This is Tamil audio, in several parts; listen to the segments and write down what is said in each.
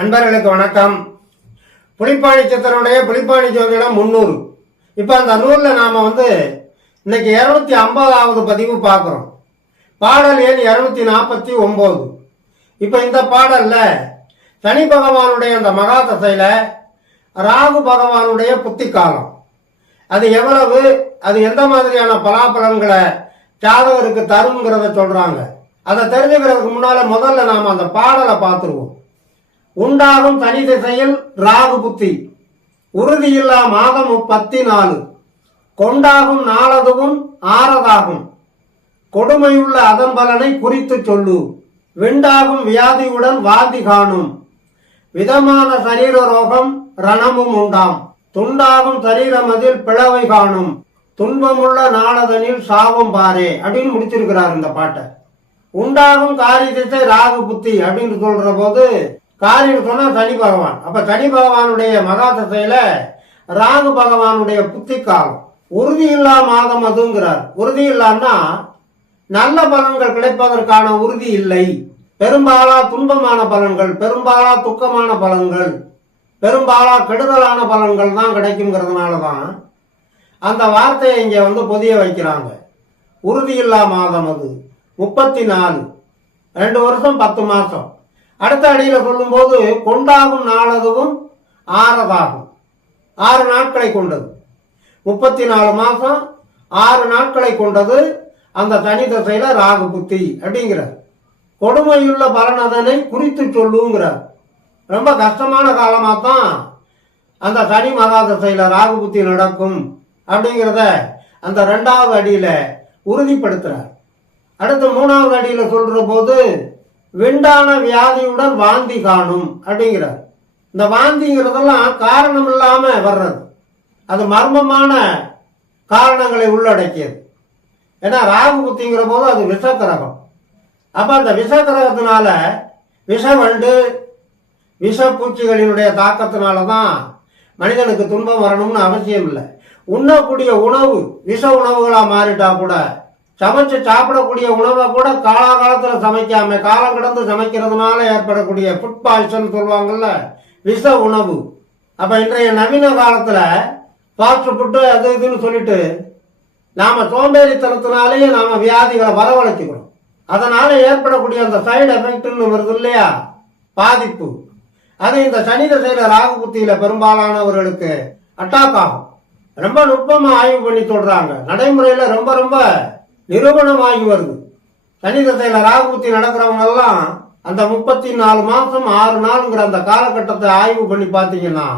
அன்பர்களுக்கு வணக்கம். புலிப்பாணி சித்தனுடைய புலிப்பாணி ஜோதிடம் முன்னூறு இப்போ அந்த நூலில் நாம் வந்து இன்னைக்கு இரநூத்தி ஐம்பதாவது பதிவு பார்க்குறோம். பாடல் எண் இரநூத்தி நாற்பத்தி ஒம்பது இப்போ இந்த பாடலில் சனி பகவானுடைய அந்த மகா தசையில் ராகு பகவானுடைய புத்தி காலம். அது எவ்வளவு? அது எந்த மாதிரியான பலாபலன்களை ஜாதகருக்கு தருங்கிறத சொல்கிறாங்க அதை தெரிஞ்சுக்கிறதுக்கு முன்னால் முதல்ல நாம் அந்த பாடலை பார்த்துருவோம். உண்டாகும் தனி திசையில் ராகு புத்தி. உறுதியில்லா மாதம் முப்பத்தி நாலு கொண்டாகும் நாளதுவும் ஆறதாகும். கொடுமையுள்ள அதன் பலனை குறித்து சொல்லு. விண்டாகும் வியாதியுடன் வாதி காணும். விதமான சரீர ரோகம் ரணமும் உண்டாம். துண்டாகும் சரீரமதில் பிளவை காணும். துன்பமுள்ள நாளதனில் சாவும் பாரே அப்படின்னு முடிச்சிருக்கிறார் இந்த பாட்டை. உண்டாகும் காரியத்தை ராகு புத்தி அப்படின்னு சொல்ற போது காரியம் சொன்னா சனி பகவான். அப்ப சனி பகவானுடைய மகாதசையில ராகு பகவானுடைய புத்தி காலம். உறுதி இல்லா மாதம் அதுங்கிறார். உறுதி இல்லான்னா நல்ல பலன்கள் கிடைப்பதற்கான உறுதி இல்லை. பெரும்பாலா துன்பமான பலன்கள் பெரும்பாலா துக்கமான பலன்கள் பெரும்பாலா கெடுதலான பலன்கள் தான் கிடைக்குங்கிறதுனால தான் அந்த வார்த்தையை இங்க வந்து பொதிய வைக்கிறாங்க. உறுதியில்லா மாதம் அது. முப்பத்தி நாலு. ரெண்டு வருஷம் பத்து மாசம். அடுத்த அடியில சொல்லும்போது கொண்டாகும் நாளதுவும் ஆறதாகும். ஆறு நாட்களை கொண்டது. முப்பத்தி நாலு மாசம் ஆறு நாட்களை கொண்டது அந்த தனி தசையில ராகு புத்தி அப்படிங்கிறார். கொடுமையுள்ள பலனதனை குறித்து சொல்லுங்கிறார். ரொம்ப கஷ்டமான காலமாக தான் அந்த சனி மகாதசையில ராகு புத்தி நடக்கும் அப்படிங்கிறத அந்த ரெண்டாவது அடியில உறுதிப்படுத்துறார். அடுத்து மூணாவது அடியில சொல்ற போது விண்டான வியாதியுடன் வாந்தி காணும் அப்படிங்கிறார். இந்த வாந்திங்கிறதெல்லாம் காரணம் இல்லாம வர்றது. அது மர்மமான காரணங்களை உள்ளடக்கியது. ஏன்னா ராகு புத்திங்கிற போது அது விஷக்கிரகம். அப்ப அந்த விஷக்கிரகத்தினால விஷவண்டு விஷப்பூச்சிகளினுடைய தாக்கத்தினால தான் மனிதனுக்கு துன்பம் வரணும்னு அவசியம் இல்லை உண்ணக்கூடிய உணவு விஷ உணவுகளா மாறிட்டா கூட சமைச்சு சாப்பிடக்கூடிய உணவை கூட காலாகாலத்துல சமைக்காம காலம் கடந்து சமைக்கிறதுனால ஏற்படக்கூடிய ஃபுட் பாய்சன் சொல்லுவாங்கல்ல விஷ உணவு. அப்ப இன்றைய நவீன காலத்துல ஃபாஸ்ட் ஃபுட்டு அது இதுன்னு சொல்லிட்டு நாம சோம்பேறித்தனத்தினாலேயே நாம வியாதிகளை வரவழைச்சுக்கிறோம். அதனால ஏற்படக்கூடிய அந்த சைடு எஃபெக்ட்னு வருது இல்லையா? பாதிப்பு. அது இந்த சனி தசையில ராகு புத்தியில பெரும்பாலானவர்களுக்கு அட்டாக் ஆகும். ரொம்ப நுட்பமா ஆய்வு பண்ணி சொல்றாங்க. நடைமுறையில ரொம்ப ரொம்ப நிரூபணமாகி வருது. சனி ராகுபூத்தி ராகு நடக்கிறவங்க எல்லாம் அந்த முப்பத்தி நாலு மாசம் ஆறு நாளுங்கிற அந்த காலகட்டத்தை ஆய்வு பண்ணி பார்த்தீங்கன்னா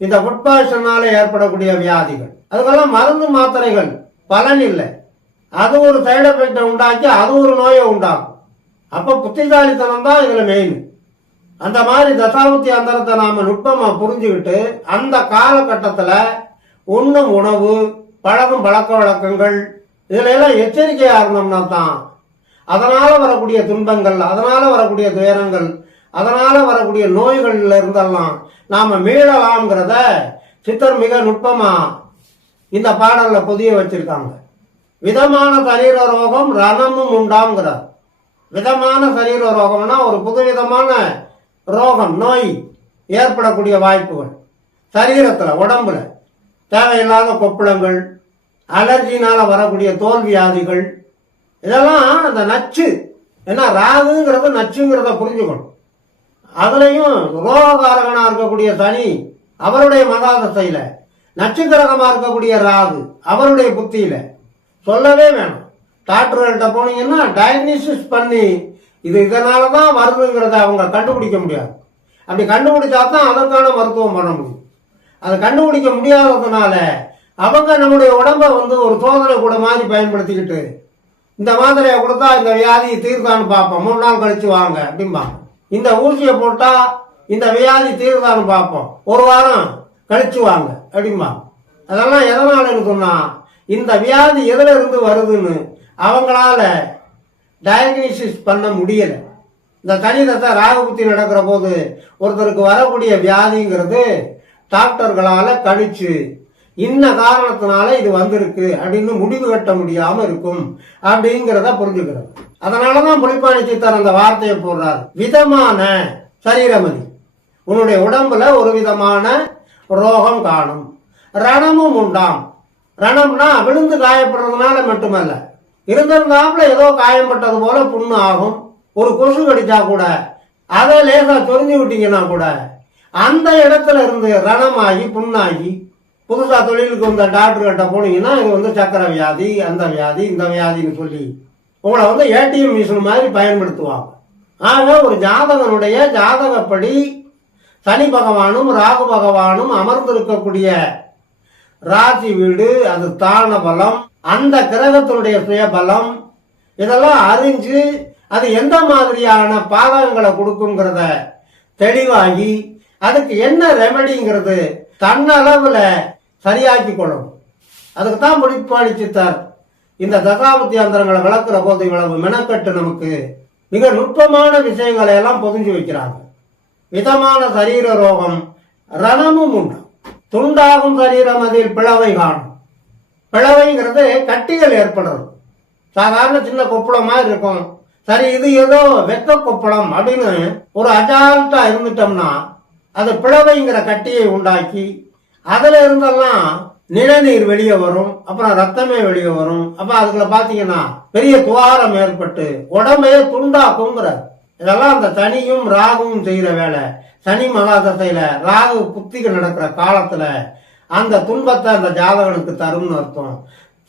இந்த ஃபுட் பாய்சனால ஏற்படக்கூடிய வியாதிகள். அதுக்கெல்லாம் மருந்து மாத்திரைகள் பலன் இல்லை. அது ஒரு சைடு எஃபெக்டை உண்டாக்கி அது ஒரு நோயை உண்டாக்கும். அப்ப புத்திசாலித்தனம் தான் இதுல மெயின் அந்த மாதிரி தசாபுத்தி அந்தரத்தை நாம நுட்பமா புரிஞ்சுக்கிட்டு அந்த காலகட்டத்தில் உண்ணும் உணவு பழகும் பழக்க வழக்கங்கள் இதுல எல்லாம் எச்சரிக்கையா இருந்தோம்னா தான். அதனால வரக்கூடிய துன்பங்கள் அதனால வரக்கூடிய துயரங்கள் அதனால வரக்கூடிய நோய்கள்ல இருந்தெல்லாம் நாம மீளலாம்ங்கிறத சித்தர் மிக நுட்பமா இந்த பாடல்ல புதிய வச்சிருக்காங்க. விதமான சரீர ரோகம் ரணமும் உண்டாம்ங்கிறார். விதமான சரீர ரோகம்னா ஒரு புதுவிதமான ரோகம் நோய் ஏற்படக்கூடிய வாய்ப்புகள். சரீரத்தில் உடம்புல. தேவையில்லாத கொப்பளங்கள் அலர்ஜினால வரக்கூடிய தோல் வியாதிகள் இதெல்லாம் அந்த நச்சு. ஏன்னா ராகுங்கிறது நச்சுங்கிறத புரிஞ்சுக்கணும். அதுலயும் ரோககாரகனா இருக்கக்கூடிய சனி அவருடைய மகாதசையில நச்சுக்கிரகமா இருக்கக்கூடிய ராகு அவருடைய புத்தியில. சொல்லவே வேணும். டாக்டர்கள்ட்ட போனீங்கன்னா டயக்னிசிஸ் பண்ணி இது இதனால தான் வருதுங்கிறத அவங்க கண்டுபிடிக்க முடியாது. அப்படி கண்டுபிடிச்சா தான் அதற்கான மருத்துவம் பண்ண முடியும். அதை கண்டுபிடிக்க முடியாததுனால அவங்க நம்முடைய உடம்ப வந்து ஒரு சோதனை கூட மாதிரி பயன்படுத்திக்கிட்டு இந்த மாத்திரையை கொடுத்தா இந்த வியாதி தீர்த்தான்னு பார்ப்போம். மூணு நாள் கழிச்சு வாங்க அப்படிம்பாங்க. இந்த ஊசியை போட்டா இந்த வியாதி தீர்தான்னு பார்ப்போம். ஒரு வாரம் கழிச்சு வாங்க அப்படிம்பாங்க. அதெல்லாம் எதனாலன்னு சொன்னா இந்த வியாதி எதுல இருந்து வருதுன்னு அவங்களால டயக்னிசிஸ் பண்ண முடியல. இந்த கணிதத்தை ராகுபுத்தி நடக்கிற போது ஒருத்தருக்கு வரக்கூடிய வியாதிங்கிறது டாக்டர்களால கணிச்சு இன்ன காரணத்தினால இது வந்திருக்கு அப்படின்னு முடிவு கட்ட முடியாம இருக்கும் அப்படிங்கிறத புரிஞ்சுக்கிறது அதனாலதான் புலிப்பாணி சித்தர் அந்த வார்த்தையை போடுறாரு. விதமான சரீரமதி. உன்னுடைய உடம்புல ஒரு விதமான ரோகம் காணும். ரணமும் உண்டாம். ரணம்னா விழுந்து காயப்படுறதுனால மட்டுமல்ல. இருந்திருந்தாப்புல ஏதோ காயப்பட்டது போல புண்ணு ஆகும். ஒரு கொசு கடிச்சா கூட அதை லேசா சொரிஞ்சு விட்டீங்கன்னா கூட அந்த இடத்துல இருந்து ரணமாகி புண்ணாகி புதுசாக தொழிலுக்கு வந்த டாக்டர்கிட்ட போனீங்கன்னா இங்கே வந்து சக்கரை வியாதி அந்த வியாதி இந்த வியாதின்னு சொல்லி உங்களை வந்து ஏடிஎம் மிஷின் மாதிரி பயன்படுத்துவாங்க. ஆக ஒரு ஜாதகனுடைய ஜாதகப்படி சனி பகவானும் ராகு பகவானும் அமர்ந்திருக்கக்கூடிய ராசி வீடு அது தான பலம் அந்த கிரகத்தினுடைய சுயபலம் இதெல்லாம் அறிஞ்சு அது எந்த மாதிரியான பாதகங்களை கொடுக்குங்கிறத தெளிவாகி அதுக்கு என்ன ரெமெடிங்கிறது தன்னளவில் சரியாக்கி கொள்ளணும் அதுக்கு தான் முடிப்பாளி சித்தர் இந்த தசாபுத்தி அந்தரங்களை விளக்குற போது இவ்வளவு மெனக்கட்டு நமக்கு மிக நுட்பமான விஷயங்களை எல்லாம் பொதிஞ்சு வைக்கிறாங்க. விதமான சரீர ரோகம் ரணமும் உண்டு. துண்டாகும் சரீரம் அதில் பிளவை காணும். பிளவைங்கிறது கட்டிகள் ஏற்படுறது. சாதாரண சின்ன கொப்பளம் மாதிரி இருக்கும். சரி இது ஏதோ வெக்க கொப்பளம் அப்படின்னு ஒரு அஜால்ட்டா இருந்துட்டோம்னா அது பிளவைங்கிற கட்டியை உண்டாக்கி அதுல இருந்தெல்லாம் நிலநீர் வெளியே வரும் அப்புறம் ரத்தமே வெளியே வரும். அப்ப அதுக்குள்ள பாத்தீங்கன்னா பெரிய துவாரம் ஏற்பட்டு உடம்பையே துண்டாக்குங்கிறார் இதெல்லாம் அந்த சனியும் ராகுவும் செய்யற வேலை. சனி மகாதசையில ராகு புத்திகள் நடக்கிற காலத்துல அந்த துன்பத்தை அந்த ஜாதகனுக்கு தரும்னு அர்த்தம்.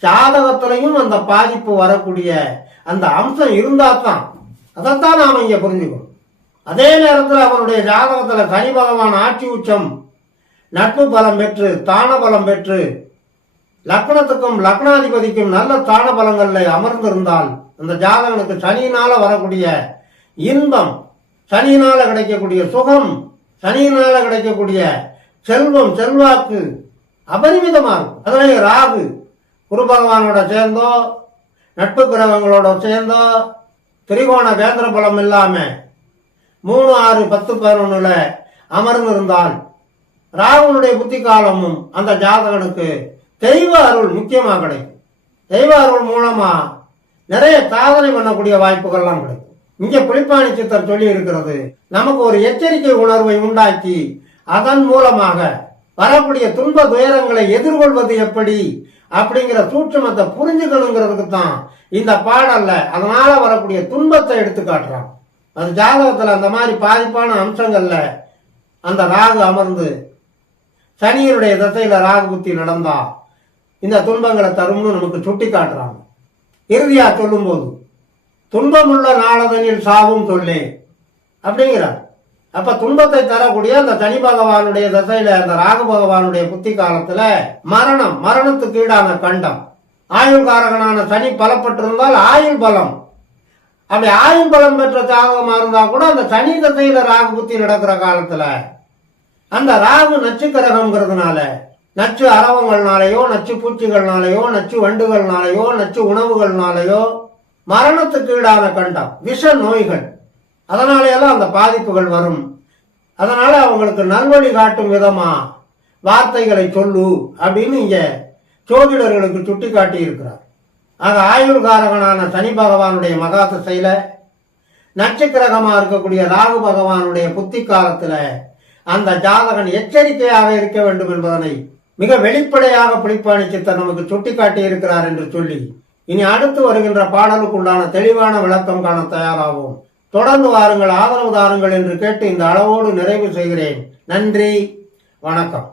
ஜாதகத்திலையும் அந்த பாதிப்பு வரக்கூடிய அந்த அம்சம் இருந்தா தான் அதைத்தான் நாம இங்க புரிஞ்சுக்கணும். அதே நேரத்தில் அவருடைய ஜாதகத்துல சனி பகவான் ஆட்சி உச்சம் நட்பு பலம் பெற்று தான பலம் பெற்று லக்னத்துக்கும் லக்னாதிபதிக்கும் நல்ல தான பலங்கள்ல அமர்ந்திருந்தால் அந்த ஜாதகனுக்கு சனியினால வரக்கூடிய இன்பம் சனியினால கிடைக்கக்கூடிய சுகம் சனியினால கிடைக்கக்கூடிய செல்வம் செல்வாக்கு அபரிமிதமா இருக்கும். அதுலயே ராகு குரு பகவானோட சேர்ந்தோ நட்பு கிரகங்களோட சேர்ந்தோ திரிகோண கேந்திர பலம் இல்லாம மூணு ஆறு பத்து பதினொன்னுல அமர்ந்திருந்தால் ராகுனுடைய புத்தி காலமும் அந்த ஜாதகனுக்கு தெய்வ அருள் முக்கியமாக கிடைக்கும். தெய்வ அருள் மூலமா நிறைய சாதனை பண்ணக்கூடிய வாய்ப்புகள்லாம் கிடைக்கும். இங்க புலிப்பாணி சித்தர் சொல்லி இருக்கிறது நமக்கு ஒரு எச்சரிக்கை உணர்வை உண்டாக்கி அதன் மூலமாக வரக்கூடிய துன்ப துயரங்களை எதிர்கொள்வது எப்படி அப்படிங்கிற சூட்சமத்தை புரிஞ்சுக்கணுங்கிறதுக்கு தான் இந்த பாடல்ல அதனால வரக்கூடிய துன்பத்தை எடுத்து காட்டுறான் அது ஜாதகத்துல அந்த மாதிரி பாதிப்பான அம்சங்கள்ல அந்த ராகு அமர்ந்து சனியனுடைய தசையில ராகு புத்தி நடந்தா இந்த துன்பங்களை தரும்னு நமக்கு சுட்டி காட்டுறாங்க இறுதியா சொல்லும்போது துன்பமுள்ள நாளதனில் சாவும் சொல்லே அப்படிங்கிறார். அப்ப துன்பத்தை தரக்கூடிய அந்த சனி பகவானுடைய தசையில அந்த ராகு பகவானுடைய புத்தி காலத்துல மரணம் மரணத்துக்கு ஈடான கண்டம். ஆயுள் காரகனான சனி பலப்பட்டிருந்தால் ஆயுள் பலம். அப்படி ஆயுள் பலம் பெற்ற ஜாதகமா இருந்தா கூட அந்த சனி தசையில ராகு புத்தி நடக்கிற காலத்துல அந்த ராகு நச்சு கிரகம்ங்கிறதுனால நச்சு அரவங்கள்னாலேயோ நச்சு பூச்சிகள்னாலேயோ நச்சு வண்டுகள்னாலேயோ நச்சு உணவுகள்னாலேயோ மரணத்துக்கு ஈடான கண்டம் விஷ நோய்கள். அதனாலேயெல்லாம் அந்த பாதிப்புகள் வரும். அதனால அவங்களுக்கு நல்வழி காட்டும் விதமா வார்த்தைகளை சொல்லு அப்படின்னு இங்க ஜோதிடர்களுக்கு சுட்டி காட்டி இருக்கிறார் ஆக ஆயுள்காரகனான சனி பகவானுடைய மகா திசையில நட்சக்கிரகமா இருக்கக்கூடிய ராகு பகவானுடைய புத்தி காலத்துல அந்த ஜாதகன் எச்சரிக்கையாக இருக்க வேண்டும் என்பதனை மிக வெளிப்படையாக புலிப்பாணி சித்தர் நமக்கு சுட்டிக்காட்டி இருக்கிறார் என்று சொல்லி இனி அடுத்து வருகின்ற பாடலுக்குண்டான தெளிவான விளக்கம் காண தயாராகும் தொடர்ந்து வாருங்கள் ஆதரவு தாருங்கள் என்று கேட்டு இந்த அளவோடு நிறைவு செய்கிறேன். நன்றி வணக்கம்.